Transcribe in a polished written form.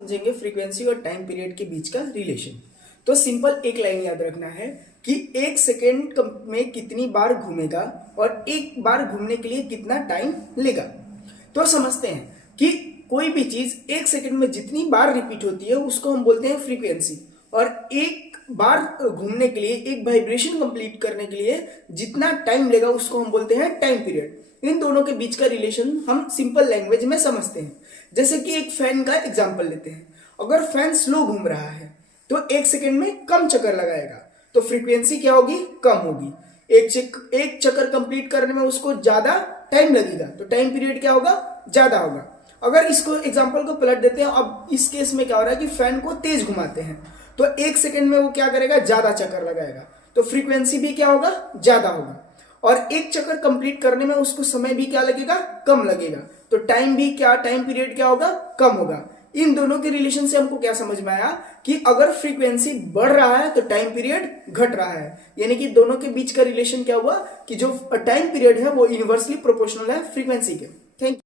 समझेंगे फ्रीक्वेंसी और time period के बीच का रिलेशन। तो सिंपल एक लाइन याद रखना है कि एक सेकेंड में कितनी बार घूमेगा और एक बार घूमने के लिए कितना टाइम लेगा। तो समझते हैं कि कोई भी चीज एक सेकेंड में जितनी बार रिपीट होती है उसको हम बोलते हैं फ्रीक्वेंसी, और एक बार घूमने के लिए, एक वाइब्रेशन कंप्लीट करने के लिए जितना टाइम लेगा उसको हम बोलते हैं टाइम पीरियड। इन दोनों के बीच का रिलेशन हम सिंपल लैंग्वेज में समझते हैं। जैसे कि एक फैन का एग्जांपल लेते हैं। अगर फैन स्लो घूम रहा है तो एक सेकेंड में कम चक्कर लगाएगा, तो फ्रीक्वेंसी क्या होगी? कम होगी। एक चक्कर कंप्लीट करने में उसको ज्यादा टाइम लगेगा, तो टाइम पीरियड क्या होगा? ज्यादा होगा। अगर इसको एग्जांपल को पलट देते हैं, अब इस केस में क्या हो रहा है कि फैन को तेज घुमाते हैं, तो एक सेकेंड में वो क्या करेगा? ज्यादा चक्कर लगाएगा, तो फ्रीक्वेंसी भी क्या होगा? ज्यादा होगा। और एक चक्कर कंप्लीट करने में उसको समय भी क्या लगेगा? कम लगेगा, तो टाइम भी क्या, टाइम पीरियड क्या होगा? कम होगा। इन दोनों के रिलेशन से हमको क्या समझ में आया कि अगर फ्रीक्वेंसी बढ़ रहा है तो टाइम पीरियड घट रहा है, यानी कि दोनों के बीच का रिलेशन क्या हुआ कि जो टाइम पीरियड है वो इनवर्सली प्रोपोर्शनल है फ्रीक्वेंसी के। Thank you.